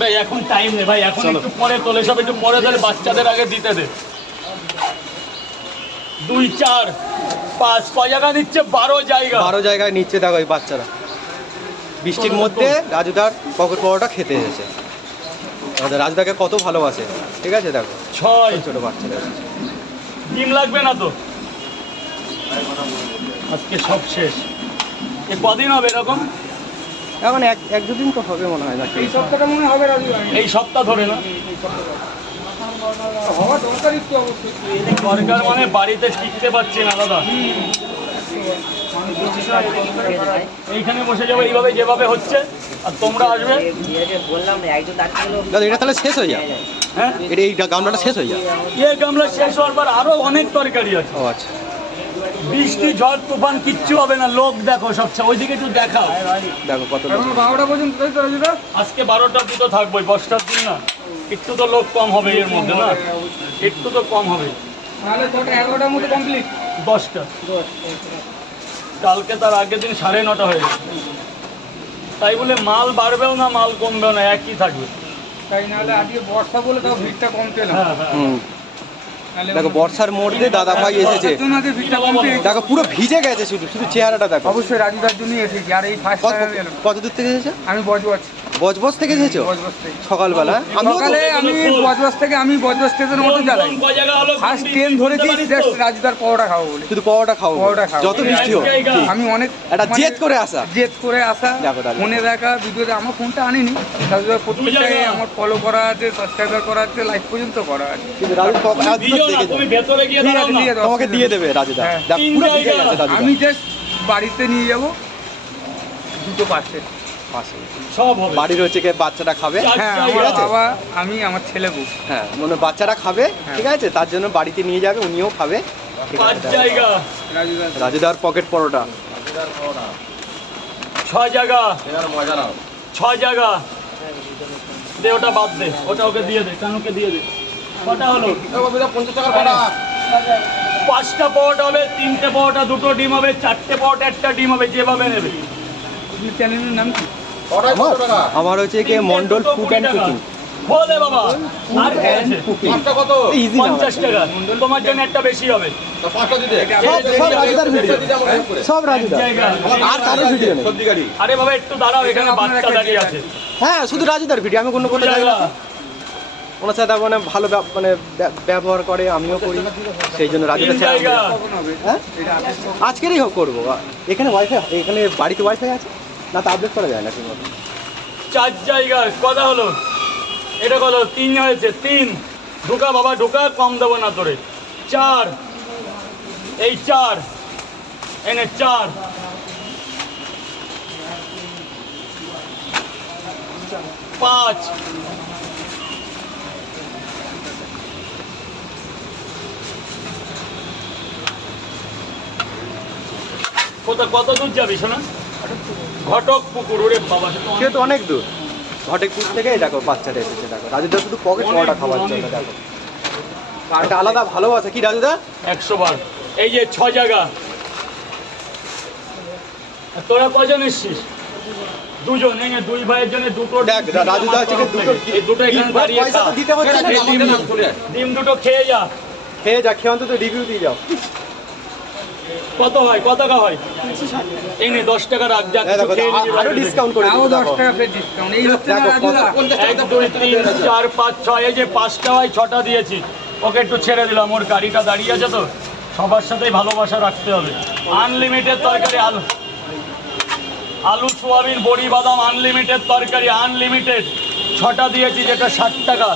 ভাই এখন টাইম নেই ভাই এখন একটু পরে তোলে সব একটু পরে ধরে বাচ্চাদের আগে দিতে দে। দুই চার পাঁচ জায়গা নিচ্ছে বারো জায়গা। বারো জায়গায় নিচ্ছে দেখো বাচ্চারা। বৃষ্টির মধ্যে রাজুদার পকেট পরোটা খেতে এসেছে। রাজুদাকে কত ভালোবাসে ঠিক আছে দেখো? ছয়। ছোট বাচ্চাদের। ডিম লাগবে না তো? আজকে সব শেষ। এ কদিন হবে এরকম? এখন এক এক দুদিন তো হবে মনে হয় এই সপ্তাহটা মনে হবে এই সপ্তাহ ধরে না? হওয়া দরকার একটু অবশ্যই। সরকার মানে বাড়িতে টিকতে পারছি না দাদা। এইখানে বসে যাবে এইভাবে যেভাবে হচ্ছে আর তোমরা আসবে। দাদা এটা তাহলে শেষ হয়ে যাবে হ্যাঁ? এটা এই গামলাটা শেষ হয়ে যাবে ইয়ে গামলা শেষ হওয়ার পর আরও অনেক তরকারি আছে। ও আচ্ছা। বৃষ্টি ঝড় তুফান কিচ্ছু হবে না। লোক দেখো সবচেয়ে। ওইদিকে একটু দেখাও। দেখো কত বারোটা পর্যন্ত আজকে বারোটা দুটো তো থাকবোই দশটার দিন না। একটু তো লোক কম হবে এর মধ্যে না। একটু তো কম হবে। তাহলে ছটা এগারোটার মধ্যে কমপ্লিট দশটা। কালকে তার আগের দিন সাড়ে নটা হয়ে গেছে। তাই বলে মাল বাড়বেও না মাল কমবেও না একই থাকবে। তাই নাহলে আজকে বর্ষা বলে তাও ভিড়টা কম পেলাম হ্যাঁ হ্যাঁ। দেখো বর্ষার মধ্যে দাদা ভাই এসেছে। দেখো পুরো ভিজে গেছে শুধু শুধু চেহারাটা দেখো। অবশ্যই রাজুদার জন্যই এসেছি আর এই ফার্স্ট কত টাইম এলাম কত দূর থেকে এসেছে? আমি বজবজ। বজবজ থেকে এসেছ? বজবজ থেকে সকালবেলা সকালে আমি বজবজ থেকে আমি বজবজ স্টেশনের মতো কোন ফার্স্ট ট্রেন ধরেছি জাস্ট রাজুদার পরোটা খাব বলে। শুধু পরোটা খাও পরোটা খাও। যত বৃষ্টি হোক। আমি অনেক একটা মানে জেদ করে আসা। জেদ করে আসা। তাহলে। দেখা ভিডিওতে আমার ফোনটা আনিনি। রাজুদার প্রত্যেকটাই? আমার ফলো করা আছে সাবস্ক্রাইবার করা আছে লাইক পর্যন্ত করা আছে। তোমাকে দিয়ে দেবে রাজুদা। হ্যাঁ। আমি জাস্ট বাড়িতে নিয়ে যাব দুটো পার্সেল পাশে। সব বাড়ির হচ্ছে কি বাচ্চাটা খাবে। হ্যাঁ। আছে? বাবা আমি আমার ছেলে বউ। হ্যাঁ মানে বাচ্চারা খাবে হ্যাঁ। ঠিক আছে? তার জন্য বাড়িতে নিয়ে যাবে উনিও খাবে। পাঁচ জায়গা। রাজুদা রাজুদার পকেট। পরোটা। ছয় জায়গা। ছয় জায়গা। দে ওটা বাদ দে। ওটা ওকে দিয়ে দে কানুকে দিয়ে দে। কটা হলো? পাঁচটা পরোটা হবে তিনটে পরোটা দুটো ডিম হবে চারটে পরোটা একটা ডিম হবে যেভাবে নেবে। আপনার চ্যানেলের নাম কি? আমার আমার হচ্ছে কি মন্ডল ফুড অ্যান্ড কুকিং বলে বাবা আর কি আছে? ইজি পঞ্চাশ টাকা। তোমার জন্য একটা বেশি হবে। সব সব রাজুদার ভিডিও সব জায়গা। আর কারও ভিডিও নেই। আরে বাবা একটু দাঁড়াও এখানে বাচ্চা দাঁড়িয়ে আছে। হ্যাঁ শুধু রাজুদার ভিডিও আমি কোনো কোনো জায়গা ওনার সাথে মানে ভালো মানে ব্য- ব্যবহার করে আমিও করি। সেই জন্য রাজুদা হ্যাঁ? আজকেরই হোক করব। এখানে ওয়াইফাই এখানে বাড়িতে ওয়াইফাই আছে? না, তো আপডেট করা যায় না ঠিক চার জায়গা কথা হলো। এটা কত তিন হয়েছে, তিন। ঢোকা বাবা, ঢোকা, কম দেবো না তোরে। চার। এই চার। এনে চার। পাঁচ। কত কত দূর যাবি, শোনা? ঘটক পুকুর ওরে বাবা। সে তো অনেক দূর। ঘটেকপুর থেকে দেখো বাচ্চাটা এসেছে দেখো। রাজুদা শুধু পকেট অনেক পরোটা খাওয়ার জন্য দেখো। একটা আলাদা ভালোবাসা। কি রাজুদা? একশো বার। এই যে ছ জায়গা। তোরা কজন এসছিস? দুজন এই দুই ভাইয়ের জন্য দুটো দেখ, রাজুদা হচ্ছে দুটো তরফ থেকে। এই দুটো এখানে দাঁড়িয়ে পয়সা তো দিতে হচ্ছে না। ডিম- ডিম দুটো খেয়ে যা। খেয়ে যা খেয়ে অন্তত রিভিউ দিয়ে যাও। কত হয়? কত টাকা হয়? এই নে দশ টাকা রাখ যা আরও ডিসকাউন্ট করে তাও দশ টাকা ফের ডিসকাউন্ট এই এক দুই তিন চার পাঁচ ছয় এই যে পাঁচটা হয় ছটা দিয়েছি ওকে একটু ছেড়ে দিলাম ওর গাড়িটা দাঁড়িয়ে আছে তো। সবার সাথেই ভালোবাসা রাখতে হবে। আনলিমিটেড তরকারি আলু। আলু সোয়াবিন বড়ি বাদাম আনলিমিটেড তরকারি আনলিমিটেড ছটা দিয়েছি যেটা ষাট টাকা।